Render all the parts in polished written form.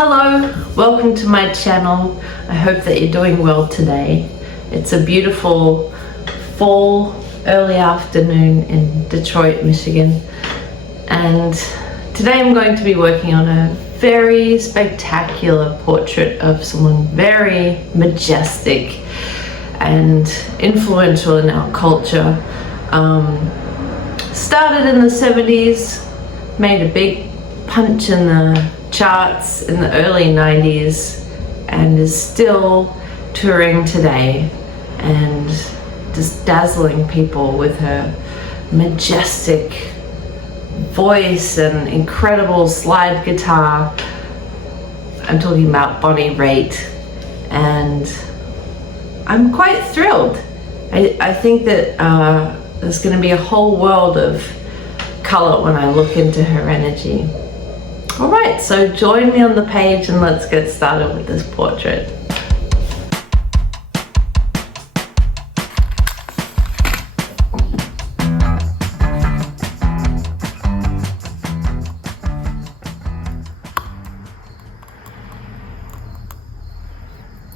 Hello, welcome to my channel. I hope that you're doing well today. It's a beautiful fall early afternoon in Detroit, Michigan, and today I'm going to be working on a very spectacular portrait of someone very majestic and influential in our culture. Started in the 70s, made a big punch in the charts in the early 90s, and is still touring today and just dazzling people with her majestic voice and incredible slide guitar. I'm talking about Bonnie Raitt, and I'm quite thrilled. I think that there's going to be a whole world of color when I look into her energy. Alright, so join me on the page and let's get started with this portrait.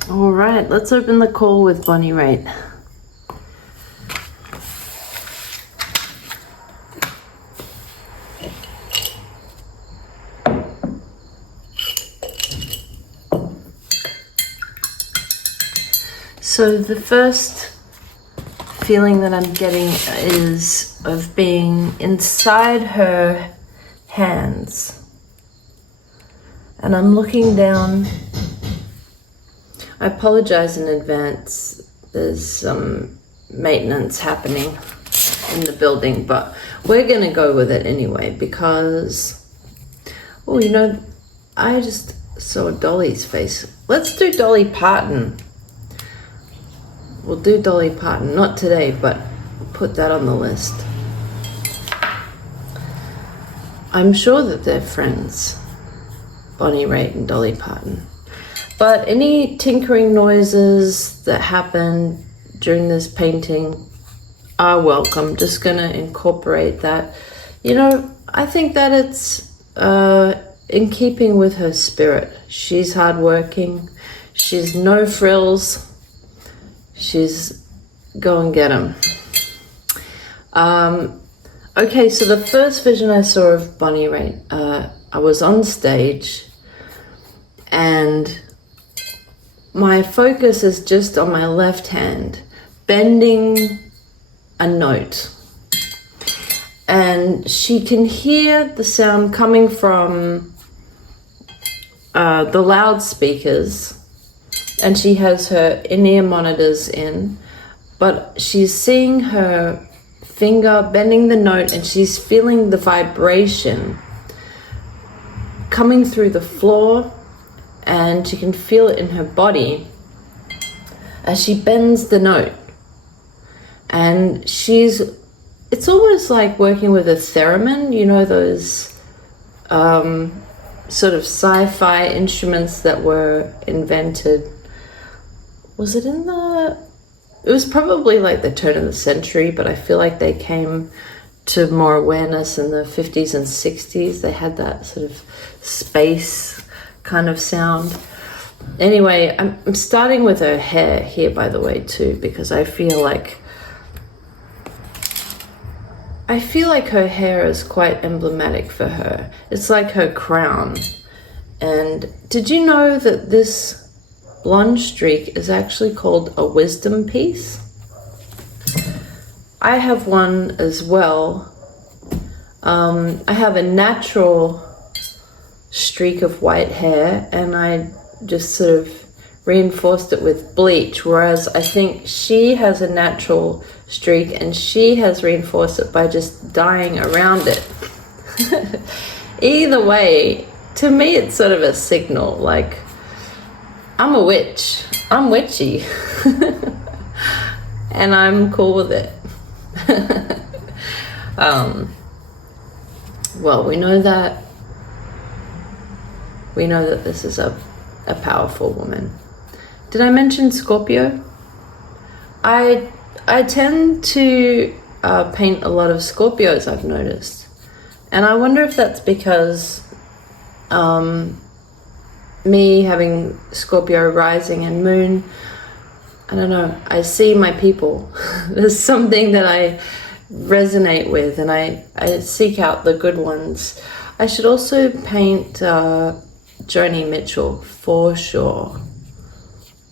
Alright, let's open the call with Bonnie Raitt. So the first feeling that I'm getting is of being inside her hands. And I'm looking down. I apologize in advance. There's some maintenance happening in the building, but we're gonna go with it anyway because, oh, you know, I just saw Dolly's face. Let's do Dolly Parton. We'll do Dolly Parton, not today, but put that on the list. I'm sure that they're friends, Bonnie Raitt and Dolly Parton. But any tinkering noises that happen during this painting are welcome. Just gonna incorporate that. You know, I think that it's in keeping with her spirit. She's hardworking. She's no frills. She's go and get 'em. Okay, so the first vision I saw of Bonnie Raitt, I was on stage and my focus is just on my left hand, bending a note. And she can hear the sound coming from the loudspeakers, and she has her in-ear monitors in, but she's seeing her finger bending the note and she's feeling the vibration coming through the floor, and she can feel it in her body as she bends the note. And it's almost like working with a theremin, you know, those sort of sci-fi instruments that were invented. Was it it was probably like the turn of the century, but I feel like they came to more awareness in the 50s and 60s. They had that sort of space kind of sound. Anyway, I'm starting with her hair here, by the way, too, because I feel like her hair is quite emblematic for her. It's like her crown. And did you know that this blonde streak is actually called a wisdom piece? I have one as well. I have a natural streak of white hair and I just sort of reinforced it with bleach, whereas I think she has a natural streak and she has reinforced it by just dyeing around it. Either way, to me it's sort of a signal, like, I'm a witch, I'm witchy, and I'm cool with it. Well, we know that this is a powerful woman. Did I mention Scorpio? I tend to paint a lot of Scorpios, I've noticed, and I wonder if that's because me having Scorpio rising and moon, I don't know, I see my people. There's something that I resonate with, and I seek out the good ones. I should also paint Joni Mitchell for sure.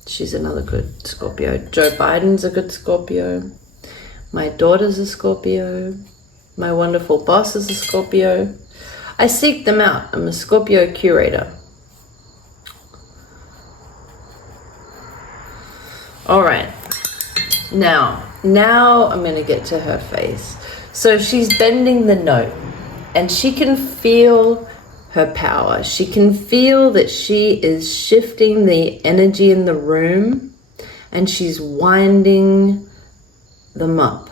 She's another good Scorpio. Joe Biden's a good Scorpio. My daughter's a Scorpio. My wonderful boss is a Scorpio. I seek them out. I'm a Scorpio curator. All right. Now I'm going to get to her face. So she's bending the note, and she can feel her power. She can feel that she is shifting the energy in the room, and she's winding them up.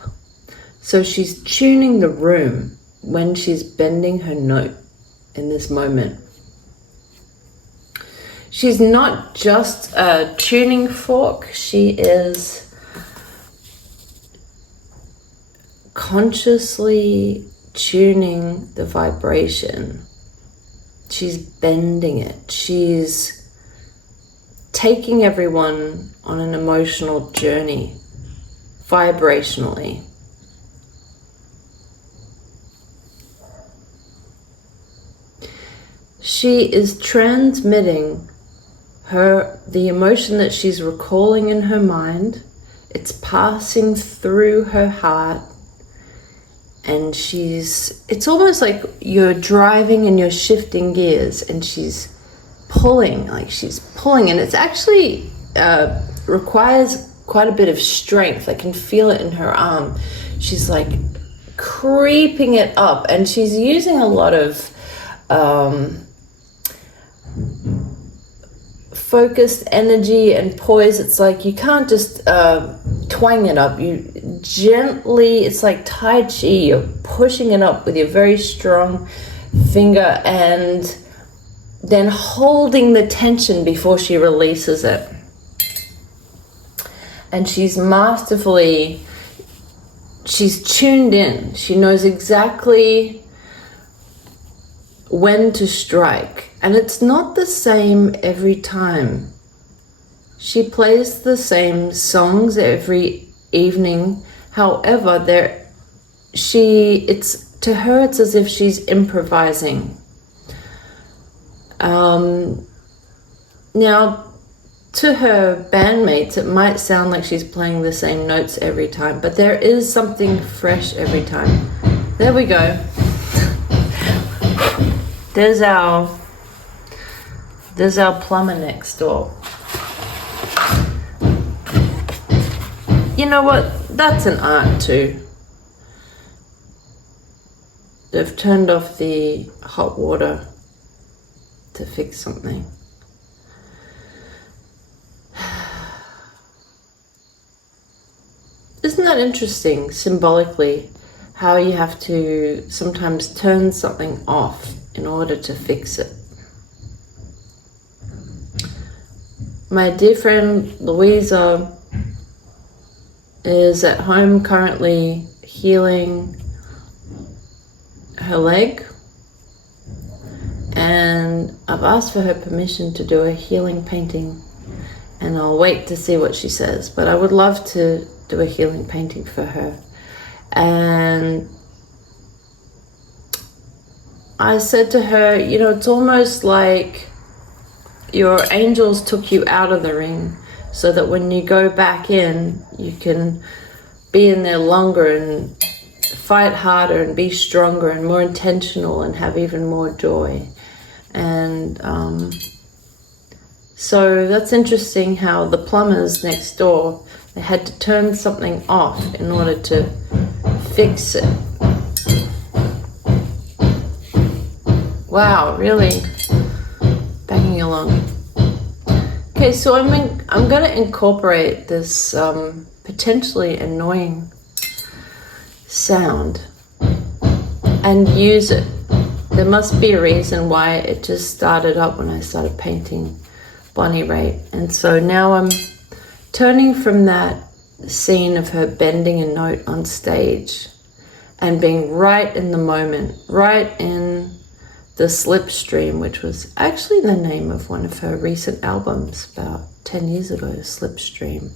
So she's tuning the room when she's bending her note in this moment. She's not just a tuning fork, she is consciously tuning the vibration. She's bending it. She's taking everyone on an emotional journey, vibrationally. She is transmitting the emotion that she's recalling in her mind. It's passing through her heart, and it's almost like you're driving and you're shifting gears, and she's pulling, and it's actually requires quite a bit of strength. I can feel it in her arm. She's like creeping it up, and she's using a lot of focused energy and poise. It's like you can't just twang it up. You gently, it's like Tai Chi, you're pushing it up with your very strong finger and then holding the tension before she releases it. And she's masterfully, she's tuned in. She knows exactly when to strike. And it's not the same every time. She plays the same songs every evening. However, to her it's as if she's improvising. Now, to her bandmates, it might sound like she's playing the same notes every time, but there is something fresh every time. There we go. There's our plumber next door. You know what? That's an art too. They've turned off the hot water to fix something. Isn't that interesting, symbolically, how you have to sometimes turn something off in order to fix it? My dear friend Louisa is at home currently healing her leg, and I've asked for her permission to do a healing painting, and I'll wait to see what she says, but I would love to do a healing painting for her. And I said to her, you know, it's almost like your angels took you out of the ring so that when you go back in, you can be in there longer and fight harder and be stronger and more intentional and have even more joy. And so that's interesting how the plumbers next door, they had to turn something off in order to fix it. Wow, really banging along. Okay, so I'm going to incorporate this potentially annoying sound and use it. There must be a reason why it just started up when I started painting Bonnie Raitt. And so now I'm turning from that scene of her bending a note on stage and being right in the moment, right in the Slipstream, which was actually the name of one of her recent albums about 10 years ago, Slipstream.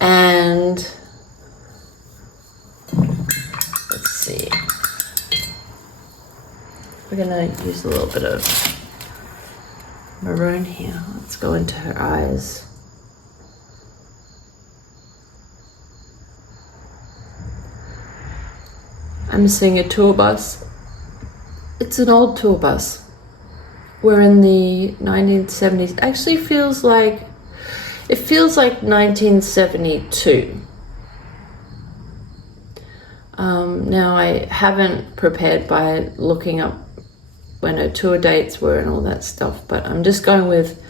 And let's see, we're gonna use a little bit of maroon here. Let's go into her eyes. I'm seeing a tour bus. It's an old tour bus. We're in the 1970s. Actually feels like, it feels like 1972. Now I haven't prepared by looking up when her tour dates were and all that stuff, but I'm just going with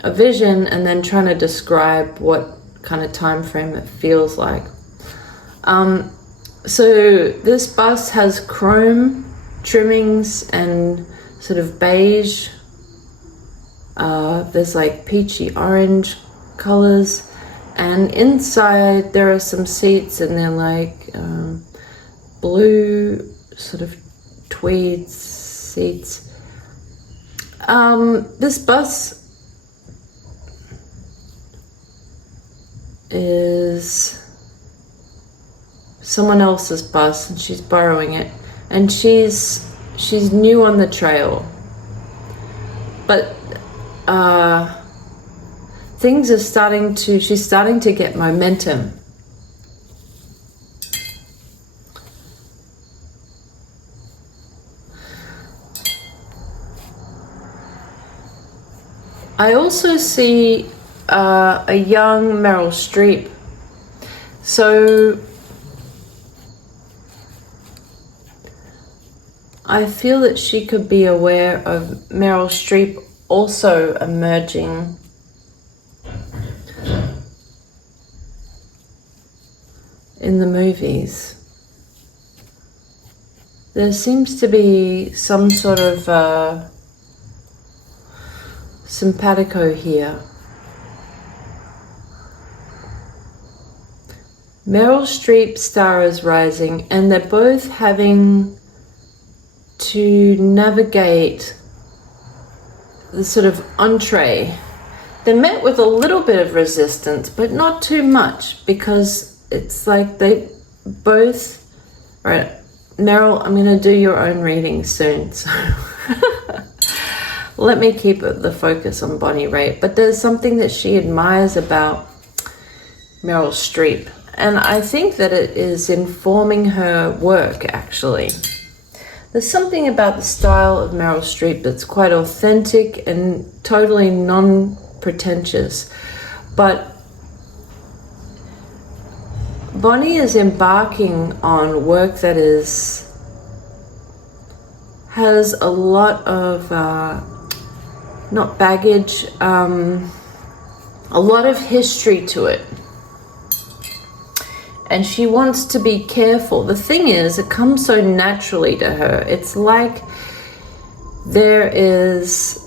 a vision and then trying to describe what kind of time frame it feels like. So this bus has chrome trimmings and sort of beige. There's like peachy orange colors, and inside there are some seats, and they're like blue sort of tweed seats. This bus is someone else's bus, and she's borrowing it, and she's new on the trail, but things are she's starting to get momentum. I also see a young Meryl Streep. So I feel that she could be aware of Meryl Streep also emerging in the movies. There seems to be some sort of simpatico here. Meryl Streep's star is rising, and they're both having to navigate the sort of entree. They're met with a little bit of resistance, but not too much, because it's like they both, right, Meryl, I'm gonna do your own reading soon, so let me keep the focus on Bonnie Raitt. But there's something that she admires about Meryl Streep, and I think that it is informing her work, actually. There's something about the style of Meryl Streep that's quite authentic and totally non-pretentious. But Bonnie is embarking on work that has a lot of, not baggage, a lot of history to it. And she wants to be careful. The thing is, it comes so naturally to her. It's like there is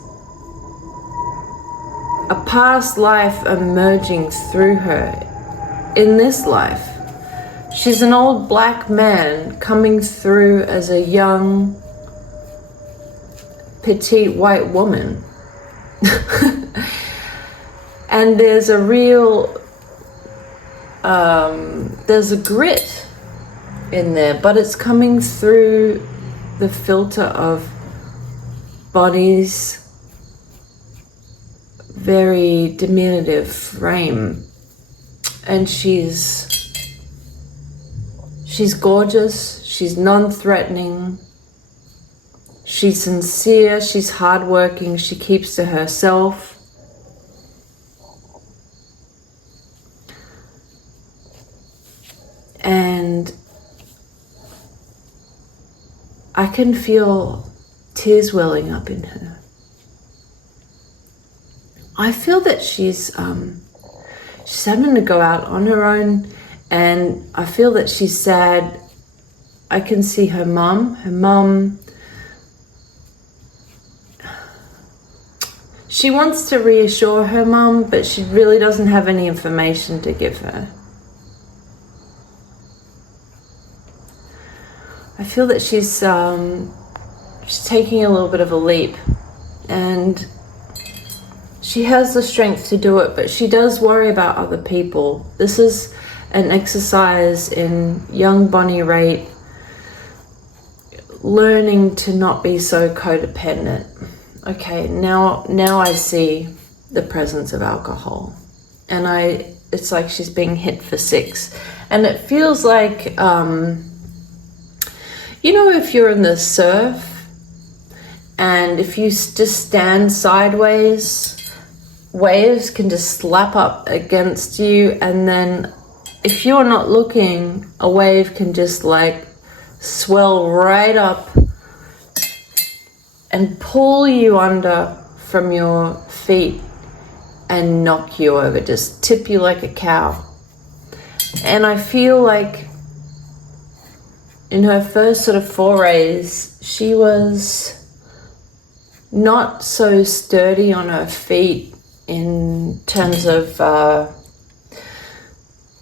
a past life emerging through her in this life. She's an old black man coming through as a young, petite white woman. And there's a real there's a grit in there, but it's coming through the filter of Bonnie's very diminutive frame. And she's gorgeous, she's non-threatening, she's sincere, she's hardworking, she keeps to herself. And I can feel tears welling up in her. I feel that she's having to go out on her own, and I feel that she's sad. I can see her mum. She wants to reassure her mum, but she really doesn't have any information to give her. I feel that she's taking a little bit of a leap, and she has the strength to do it, but she does worry about other people. This is an exercise in young Bonnie Raitt learning to not be so codependent. Okay, now I see the presence of alcohol, and it's like she's being hit for 6, and it feels like you know, if you're in the surf and if you just stand sideways, waves can just slap up against you, and then if you're not looking, a wave can just like swell right up and pull you under from your feet and knock you over, just tip you like a cow. And I feel like in her first sort of forays, she was not so sturdy on her feet in terms of,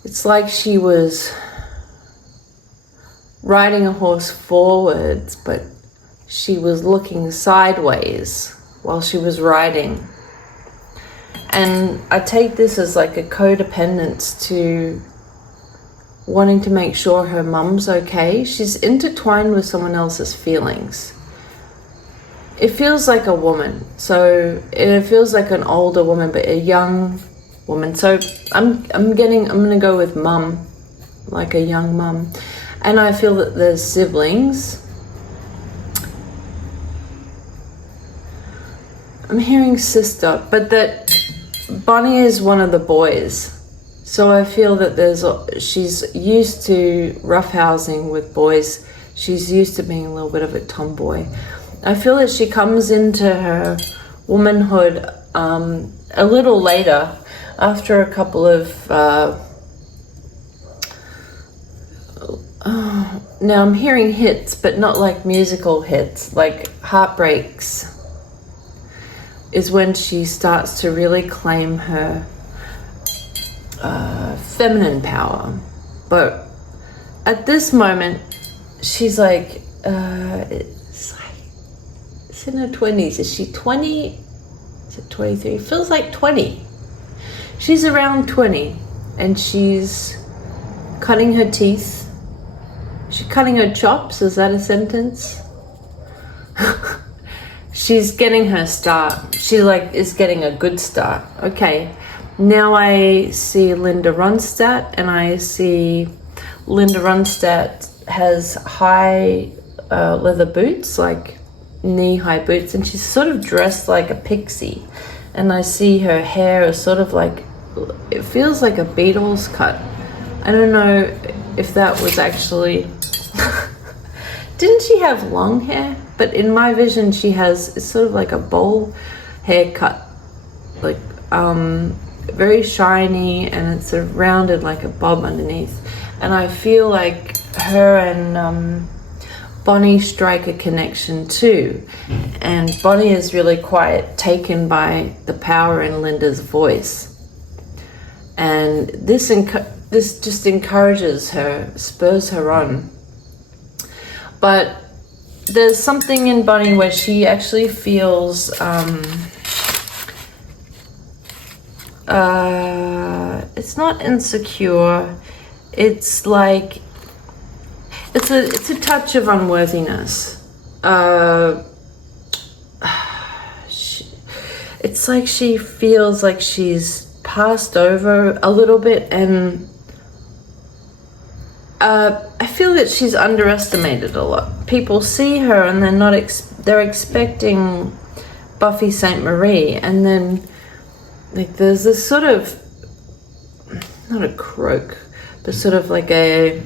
it's like she was riding a horse forwards, but she was looking sideways while she was riding. And I take this as like a codependence to wanting to make sure her mum's okay. She's intertwined with someone else's feelings. It feels like a woman, so it feels like an older woman, but a young woman. So I'm gonna go with mum, like a young mum. And I feel that there's siblings. I'm hearing sister, but that Bonnie is one of the boys. So I feel that she's used to roughhousing with boys. She's used to being a little bit of a tomboy. I feel that she comes into her womanhood a little later, after a couple of now I'm hearing hits, but not like musical hits, like heartbreaks is when she starts to really claim her feminine power. But at this moment, she's like, it's in her 20s. Is she 20? Is it 23? It feels like 20. She's around 20, and she's cutting her teeth. She's cutting her chops. Is that a sentence? She's getting her start. She is getting a good start. Okay. Now I see Linda Ronstadt, and I see Linda Ronstadt has high leather boots, like knee-high boots, and she's sort of dressed like a pixie. And I see her hair is sort of like, it feels like a Beatles cut. I don't know if that was actually... Didn't she have long hair? But in my vision, it's sort of like a bowl haircut, like very shiny, and it's sort of rounded like a bob underneath. And I feel like her and Bonnie strike a connection too. And Bonnie is really quite taken by the power in Linda's voice. And this just encourages her, spurs her on. But there's something in Bonnie where she actually feels it's not insecure. It's like it's a touch of unworthiness. It's like she feels like she's passed over a little bit, and I feel that she's underestimated a lot. People see her and they're not they're expecting Buffy St. Marie, and then like there's this sort of, not a croak, but sort of like there's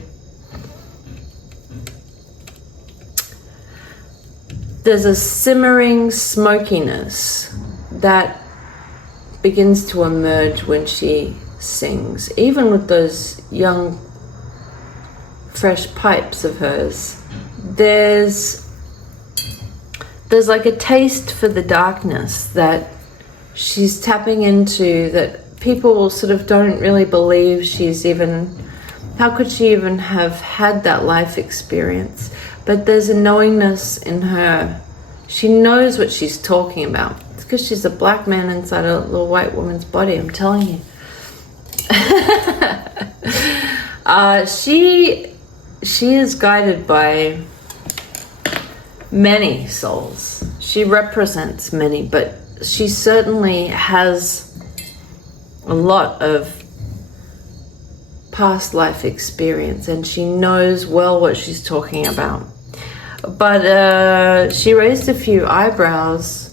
a simmering smokiness that begins to emerge when she sings, even with those young fresh pipes of hers. There's like a taste for the darkness that she's tapping into, that people sort of don't really believe she's even How could she even have had that life experience? But there's a knowingness in her. She knows what she's talking about. It's because she's a black man inside a little white woman's body, I'm telling you. She is guided by many souls. She represents many, but she certainly has a lot of past life experience, and she knows well what she's talking about. But she raised a few eyebrows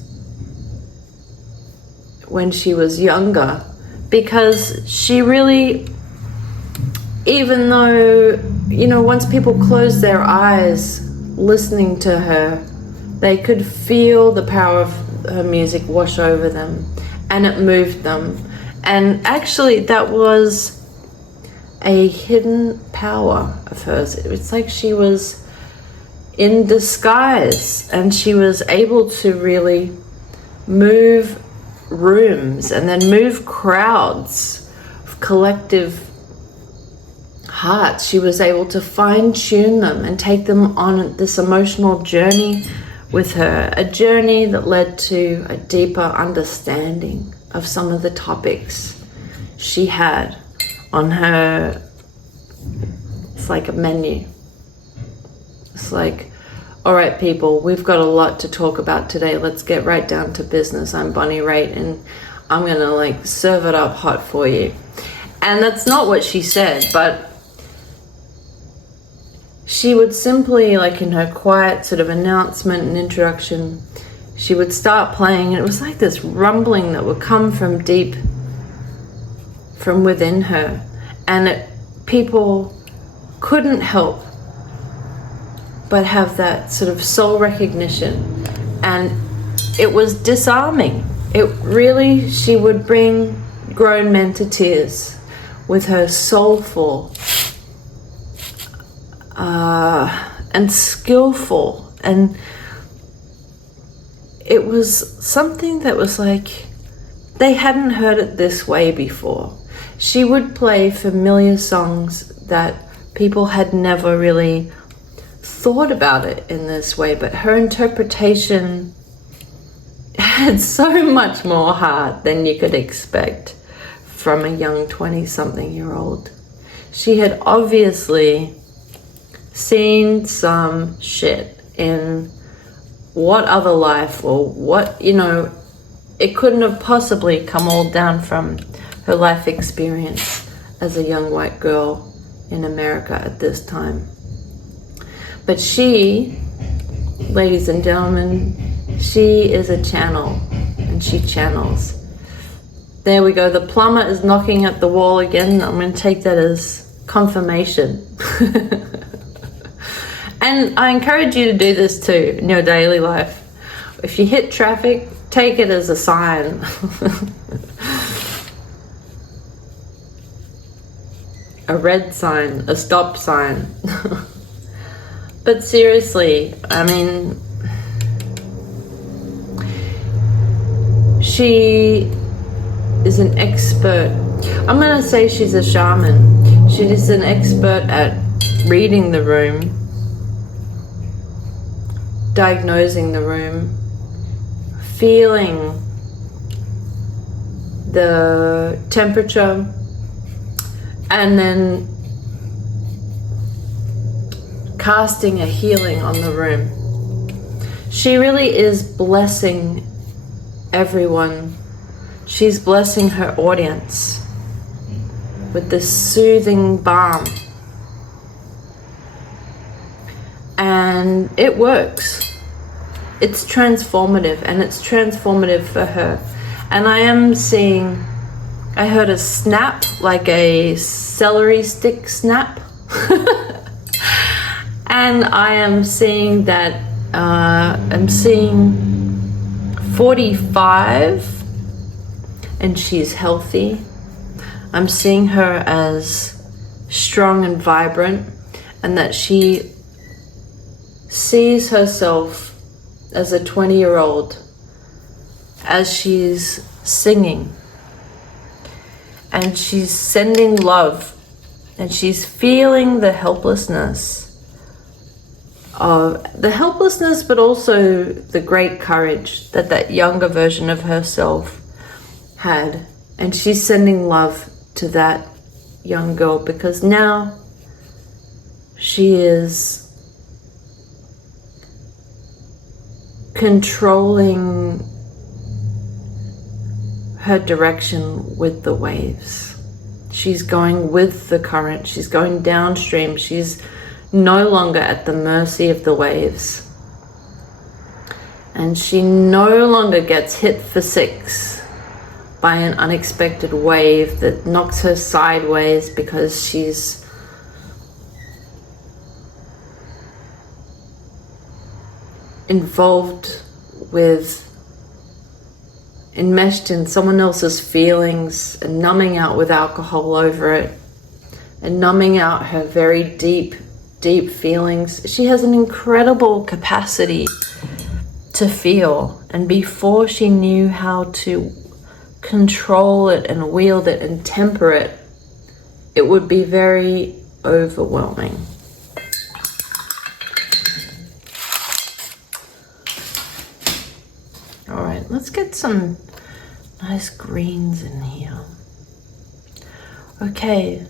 when she was younger, because she really, even though, you know, once people closed their eyes listening to her, they could feel the power of her music wash over them, and it moved them. And actually that was a hidden power of hers. It's like she was in disguise, and she was able to really move rooms and then move crowds of collective hearts. She was able to fine-tune them and take them on this emotional journey with her, a journey that led to a deeper understanding of some of the topics she had on her. It's like a menu. It's like, all right, people, we've got a lot to talk about today. Let's get right down to business. I'm Bonnie Raitt, and I'm gonna like serve it up hot for you. And that's not what she said, but she would simply, like in her quiet sort of announcement and introduction, she would start playing, and it was like this rumbling that would come from deep, from within her. And people couldn't help but have that sort of soul recognition. And it was disarming. It really, she would bring grown men to tears with her soulful and skillful, and it was something that was like they hadn't heard it this way before. She would play familiar songs that people had never really thought about it in this way, but her interpretation had so much more heart than you could expect from a young 20-something-year-old. She had obviously seen some shit in what other life, or what, you know, it couldn't have possibly come all down from her life experience as a young white girl in America at this time. But she, ladies and gentlemen, she is a channel, and she channels. There we go. The plumber is knocking at the wall again. I'm going to take that as confirmation. And I encourage you to do this too in your daily life. If you hit traffic, take it as a sign. A red sign, a stop sign. But seriously, I mean, she is an expert. I'm going to say she's a shaman. She is an expert at reading the room, diagnosing the room, feeling the temperature, and then casting a healing on the room. She really is blessing everyone. She's blessing her audience with this soothing balm. And it works. It's transformative, and it's transformative for her. And I am seeing, I heard a snap, like a celery stick snap. And I am seeing that, I'm seeing 45, and she's healthy. I'm seeing her as strong and vibrant, and that she sees herself as a 20-year-old as she's singing, and she's sending love And she's feeling the helplessness, but also the great courage that that younger version of herself had. And she's sending love to that young girl because now she is controlling her direction with the waves. She's going with the current. She's going downstream. She's no longer at the mercy of the waves. And she no longer gets hit for 6 by an unexpected wave that knocks her sideways because she's enmeshed in someone else's feelings and numbing out with alcohol over it and numbing out her very deep feelings. She has an incredible capacity to feel, and before she knew how to control it and wield it and temper it, it would be very overwhelming. All right, let's get some nice greens in here. Okay,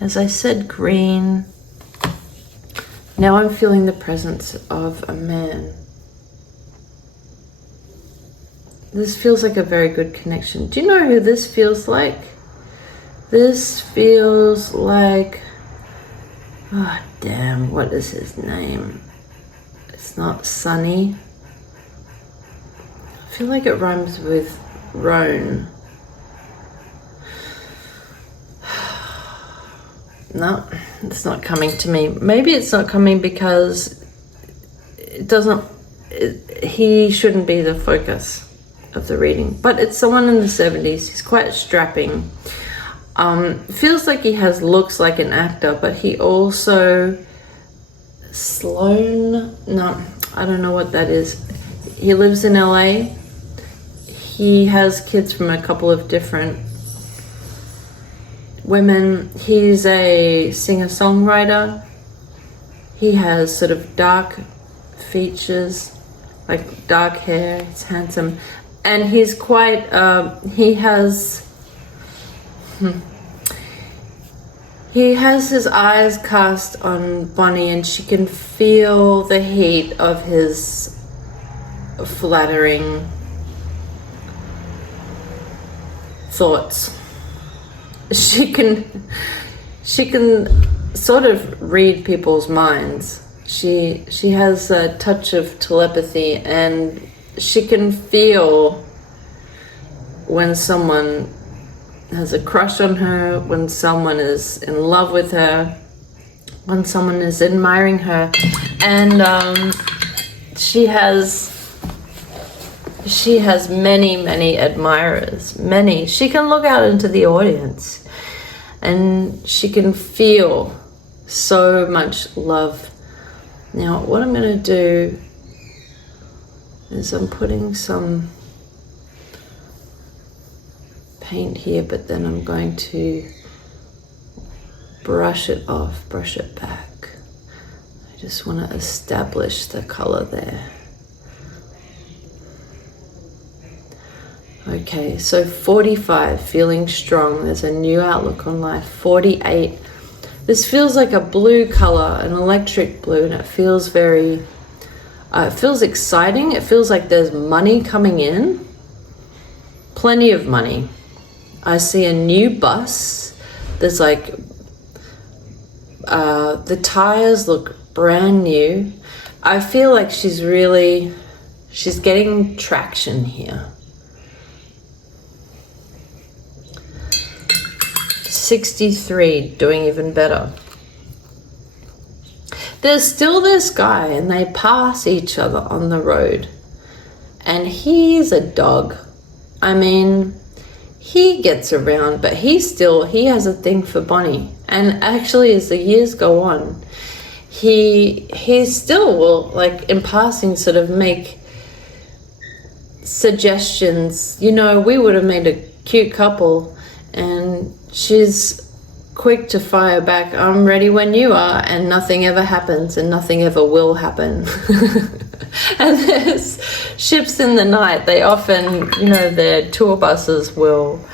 as I said, green. Now I'm feeling the presence of a man. This feels like a very good connection. Do you know who this feels like? This feels like, oh damn, what is his name? It's not Sunny. I feel like it rhymes with Roan. No, it's not coming to me. Maybe it's not coming because he shouldn't be the focus of the reading. But it's someone in the 70s. He's quite strapping. Feels like he looks like an actor, but he also no, I don't know what that is. He lives in LA. He has kids from a couple of different women. He's a singer-songwriter. He has sort of dark features, like dark hair. He's handsome. And he's quite, he has his eyes cast on Bonnie, and she can feel the heat of his flattering thoughts. She can sort of read people's minds. She has a touch of telepathy, and she can feel when someone has a crush on her, when someone is in love with her, when someone is admiring her. And she has many admirers, many. She can look out into the audience and she can feel so much love. Now, what I'm going to do is I'm putting some paint here, but then I'm going to brush it off, brush it back. I just want to establish the color there. Okay, so 45, feeling strong. There's a new outlook on life. 48. This feels like a blue color, an electric blue, and it feels very, it feels exciting. It feels like there's money coming in. Plenty of money. I see a new bus. There's like, the tires look brand new. I feel like she's getting traction here. 63, doing even better. There's still this guy, and they pass each other on the road, and he's a dog. I mean, he gets around, but he has a thing for Bonnie. And actually, as the years go on, he still will, like, in passing, sort of make suggestions. You know, we would have made a cute couple. And she's quick to fire back, I'm ready when you are, and nothing ever happens and nothing ever will happen. And there's ships in the night, they often, you know, their tour buses will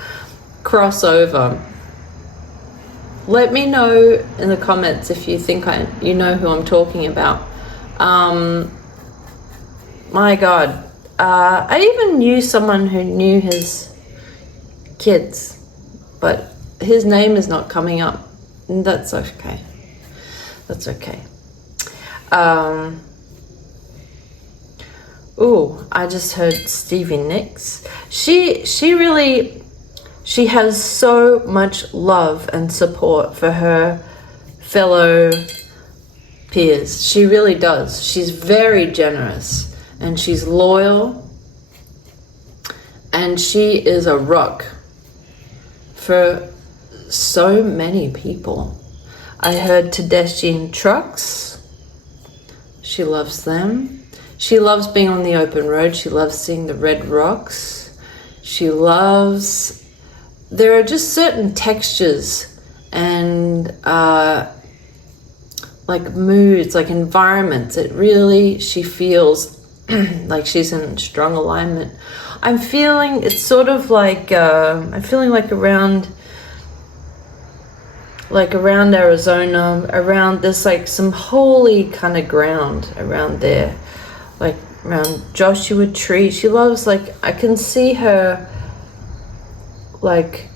cross over. Let me know in the comments if you think you know who I'm talking about. My God, I even knew someone who knew his kids, but his name is not coming up. That's okay. That's okay. Oh, I just heard Stevie Nicks. She has so much love and support for her fellow peers. She really does. She's very generous and she's loyal, and she is a rock for so many people. I heard Tedeschian Trucks. She loves them. She loves being on the open road. She loves seeing the red rocks. She loves, there are just certain textures and like moods, like environments. It really, she feels like she's in strong alignment. I'm feeling, it's sort of like, I'm feeling like around Arizona, around this, like some holy kind of ground around there, like around Joshua Tree. She loves, like, I can see her like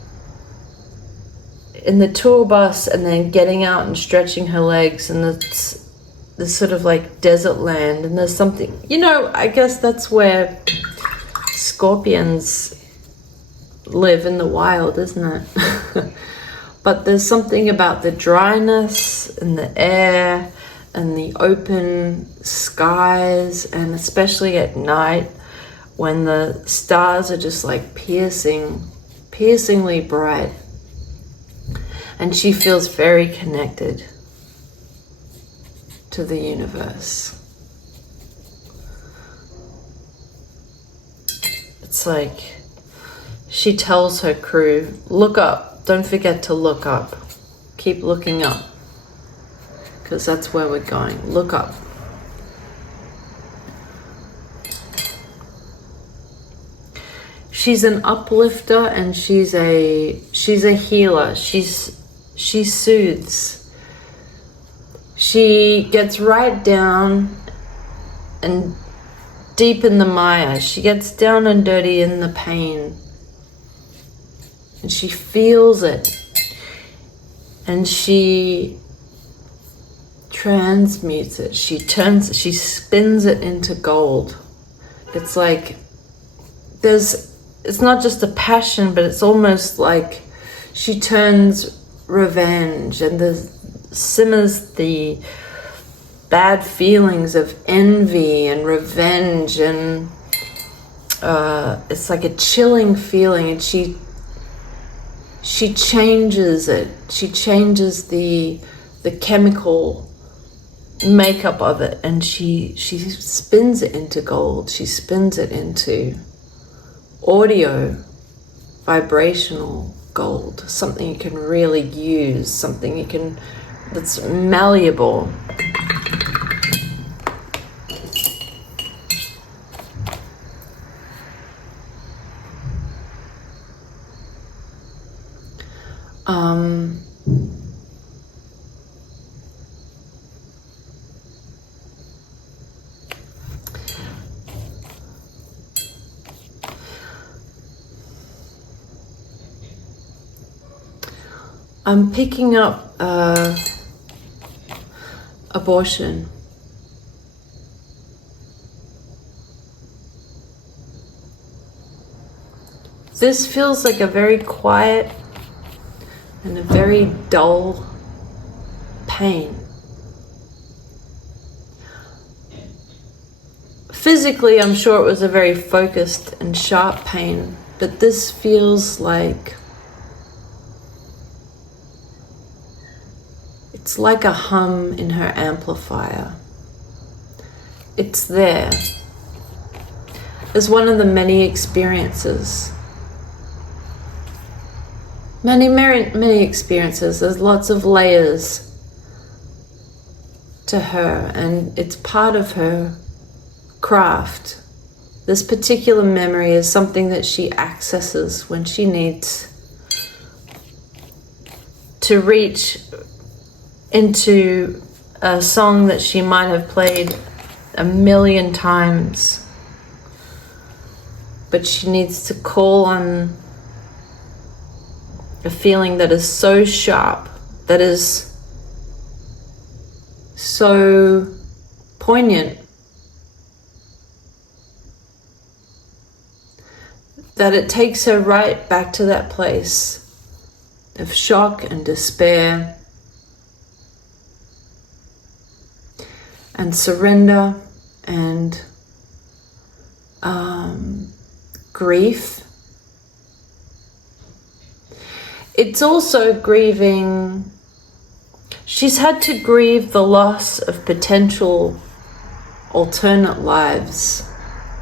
in the tour bus and then getting out and stretching her legs, and it's this sort of like desert land, and there's something, you know, I guess that's where scorpions live in the wild, isn't it? But there's something about the dryness and the air and the open skies, and especially at night when the stars are just like piercingly bright. And she feels very connected to the universe. It's like she tells her crew, look up. Don't forget to look up. Keep looking up. Because that's where we're going. Look up. She's an uplifter, and she's a healer. She soothes. She gets right down and deep in the mire. She gets down and dirty in the pain. And she feels it, and she transmutes it. She spins it into gold. It's like it's not just a passion, but it's almost like she turns revenge, and simmers the bad feelings of envy and revenge, and it's like a chilling feeling, and she changes it. She changes the chemical makeup of it, and she spins it into gold. She spins it into audio, vibrational gold, something you can really use, something that's malleable. I'm picking up abortion. This feels like a very quiet and a very dull pain. Physically, I'm sure it was a very focused and sharp pain, but this feels like it's like a hum in her amplifier. It's there as one of the many experiences. many experiences. There's lots of layers to her, and it's part of her craft. This particular memory is something that she accesses when she needs to reach into a song that she might have played 1,000,000 times, but she needs to call on a feeling that is so sharp, that is so poignant, that it takes her right back to that place of shock and despair and surrender and grief. It's also grieving. She's had to grieve the loss of potential alternate lives.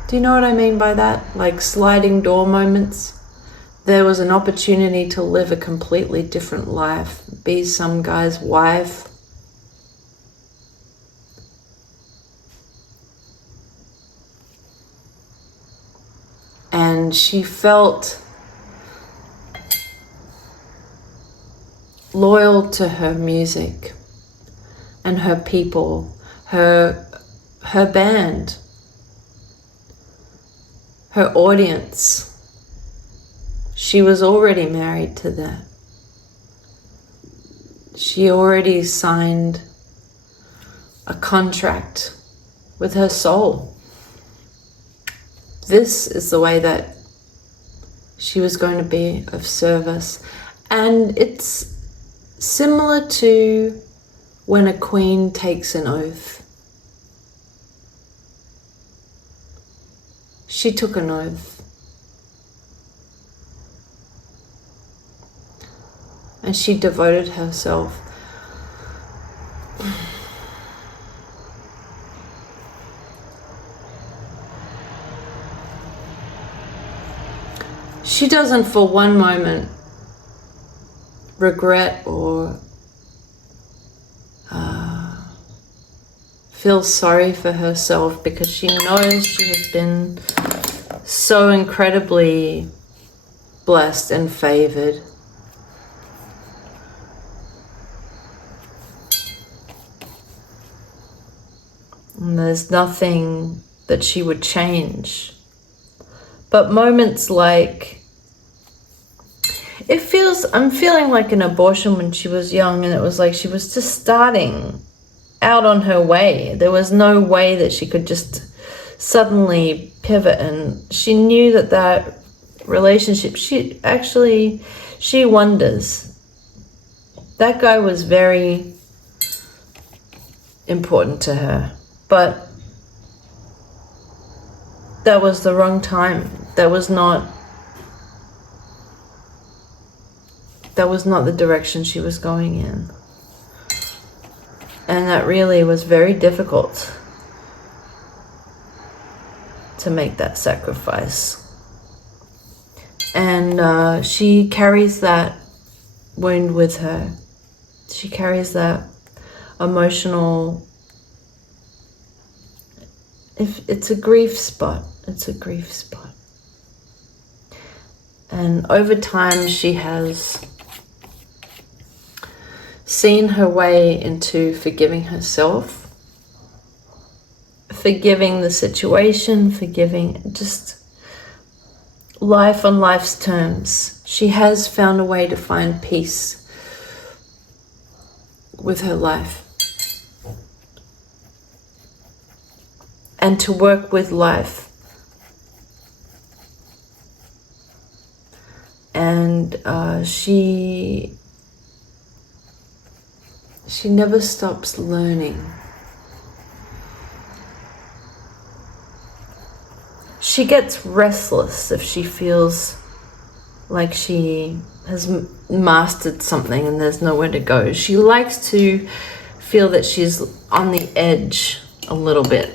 Do you know what I mean by that? Like sliding door moments. There was an opportunity to live a completely different life, be some guy's wife. And she felt loyal to her music and her people, her band, her audience. She was already married to that. She already signed a contract with her soul. This is the way that she was going to be of service. And it's similar to when a queen takes an oath. She took an oath. And she devoted herself. She doesn't for one moment regret or feel sorry for herself, because she knows she has been so incredibly blessed and favored. And there's nothing that she would change. But moments like, I'm feeling like an abortion when she was young, and it was like she was just starting out on her way. There was no way that she could just suddenly pivot, and she knew that relationship, she wonders. That guy was very important to her, but that was the wrong time. That was not the direction she was going in. And that really was very difficult to make that sacrifice. And she carries that wound with her. She carries that emotional, if it's a grief spot, it's a grief spot. And over time she has seen her way into forgiving herself, forgiving the situation, forgiving just life on life's terms. She has found a way to find peace with her life and to work with life. And she never stops learning. She gets restless if she feels like she has mastered something and there's nowhere to go. She likes to feel that she's on the edge a little bit,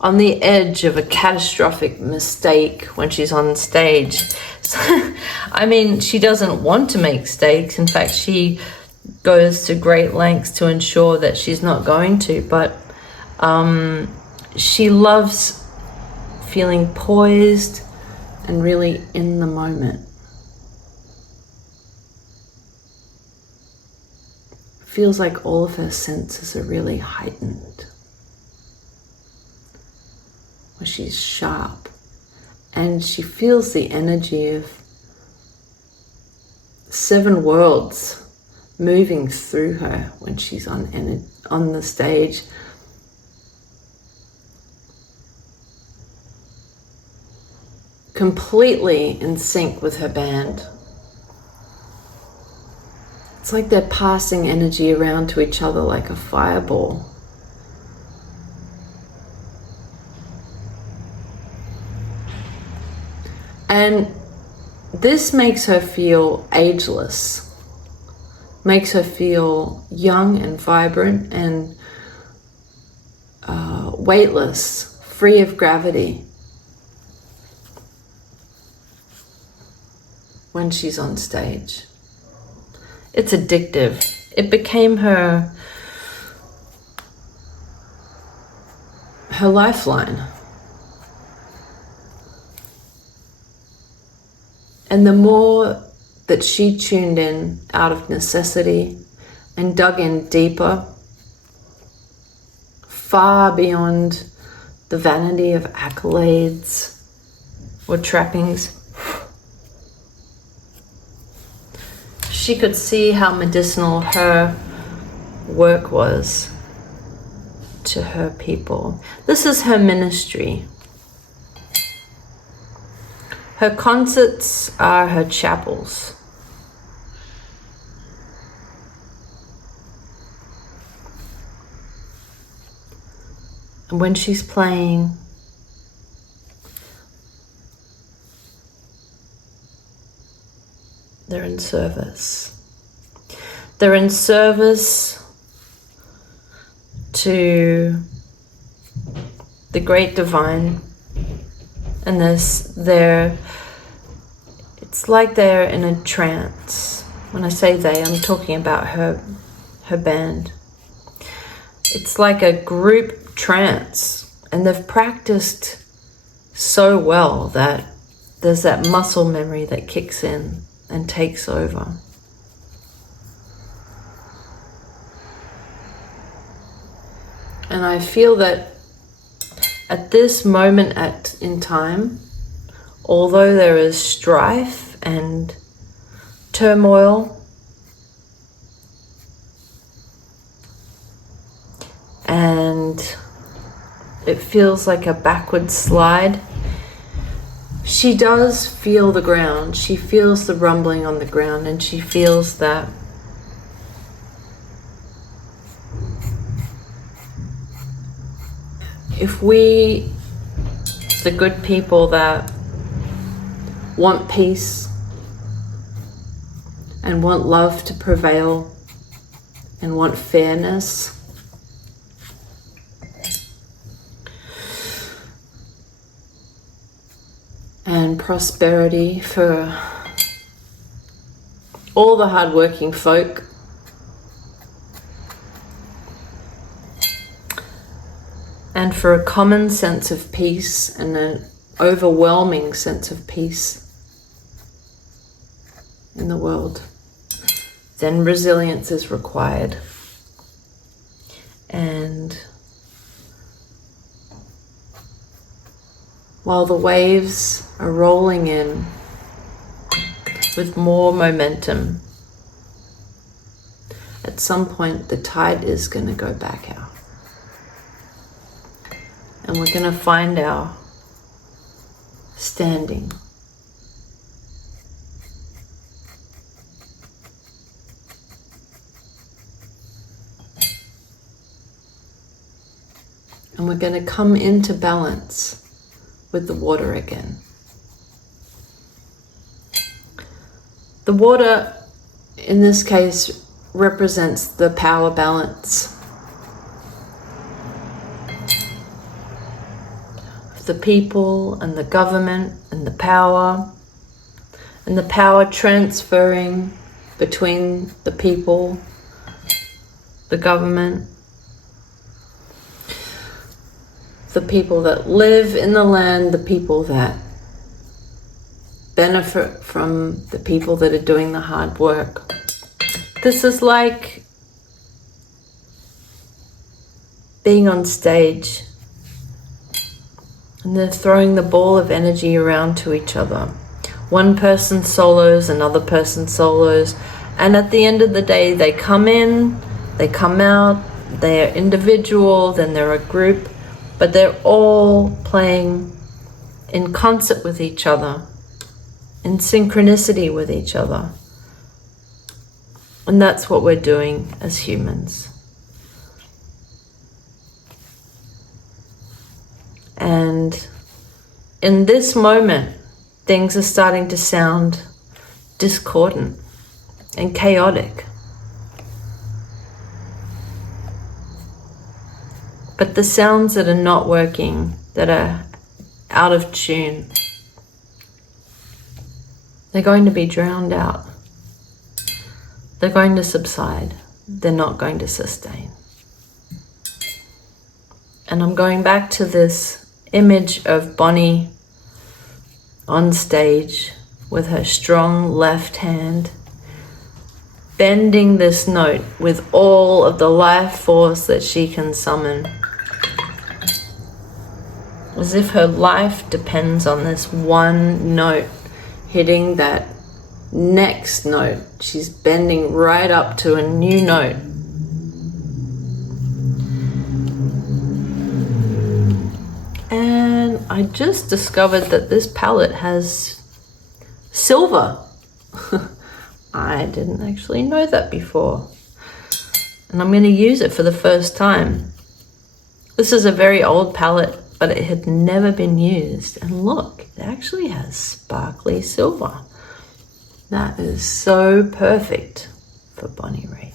on the edge of a catastrophic mistake when she's on stage. mistakes. I mean, she doesn't want to make mistakes. In fact, she goes to great lengths to ensure that she's not going to, but she loves feeling poised and really in the moment. Feels like all of her senses are really heightened. Where she's sharp and she feels the energy of 7 worlds moving through her when she's on the stage. Completely in sync with her band. It's like they're passing energy around to each other like a fireball. And this makes her feel ageless, makes her feel young and vibrant and weightless, free of gravity when she's on stage. It's addictive. It became her lifeline. And the more that she tuned in out of necessity and dug in deeper, far beyond the vanity of accolades or trappings, she could see how medicinal her work was to her people. This is her ministry. Her concerts are her chapels. And when she's playing, they're in service. They're in service to the great divine. And it's like they're in a trance. When I say they, I'm talking about her band. It's like a group trance, and they've practiced so well that there's that muscle memory that kicks in and takes over. And I feel that at this moment in time, although there is strife and turmoil and it feels like a backward slide, she does feel the ground. She feels the rumbling on the ground, and she feels that if we, the good people that want peace and want love to prevail and want fairness, and prosperity for all the hardworking folk, and for a common sense of peace and an overwhelming sense of peace in the world, then resilience is required. And while the waves are rolling in with more momentum, at some point the tide is going to go back out. And we're going to find our standing. And we're going to come into balance with the water again. The water, in this case, represents the power balance of the people and the government and the power and the power transferring between the people, the government, the people that live in the land, the people that benefit from the people that are doing the hard work. This is like being on stage and they're throwing the ball of energy around to each other. One person solos, another person solos, and at the end of the day they come in, they come out, they're individual, then they're a group, but they're all playing in concert with each other, in synchronicity with each other. And that's what we're doing as humans. And in this moment, things are starting to sound discordant and chaotic. But the sounds that are not working, that are out of tune, they're going to be drowned out. They're going to subside. They're not going to sustain. And I'm going back to this image of Bonnie on stage with her strong left hand, bending this note with all of the life force that she can summon. As if her life depends on this one note hitting that next note. She's bending right up to a new note. And I just discovered that this palette has silver. I didn't actually know that before. And I'm going to use it for the first time. This is a very old palette, but it had never been used. And look, it actually has sparkly silver. That is so perfect for Bonnie Raitt.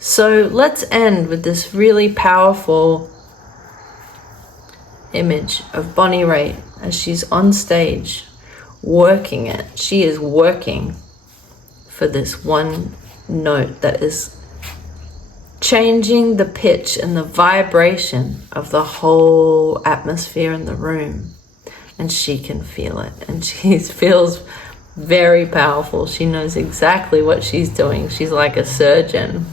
So let's end with this really powerful image of Bonnie Raitt as she's on stage working it. She is working for this one note that is changing the pitch and the vibration of the whole atmosphere in the room. And she can feel it. And she feels very powerful. She knows exactly what she's doing. She's like a surgeon.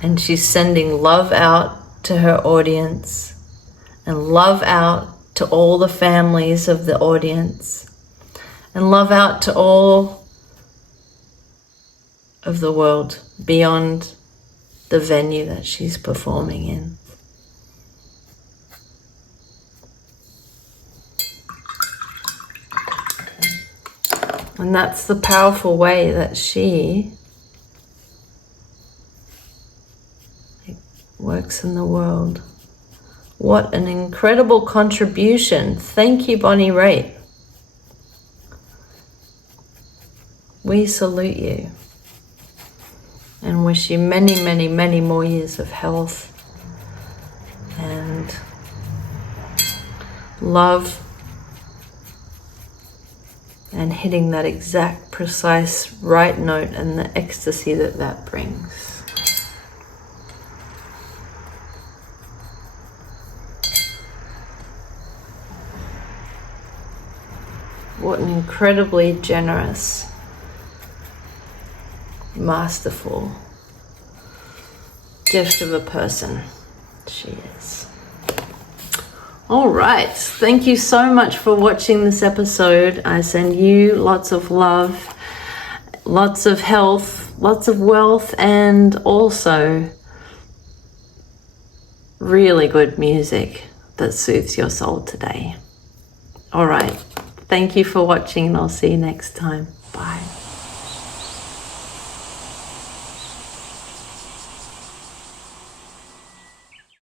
And she's sending love out to her audience and love out to all the families of the audience and love out to all of the world beyond the venue that she's performing in. And that's the powerful way that she works in the world. What an incredible contribution. Thank you, Bonnie Raitt. We salute you and wish you many, many, many more years of health and love and hitting that exact, precise right note and the ecstasy that that brings. What an incredibly generous, masterful gift of a person she is. All right, thank you so much for watching this episode. I send you lots of love, lots of health, lots of wealth, and also really good music that soothes your soul today. All right, thank you for watching, and I'll see you next time.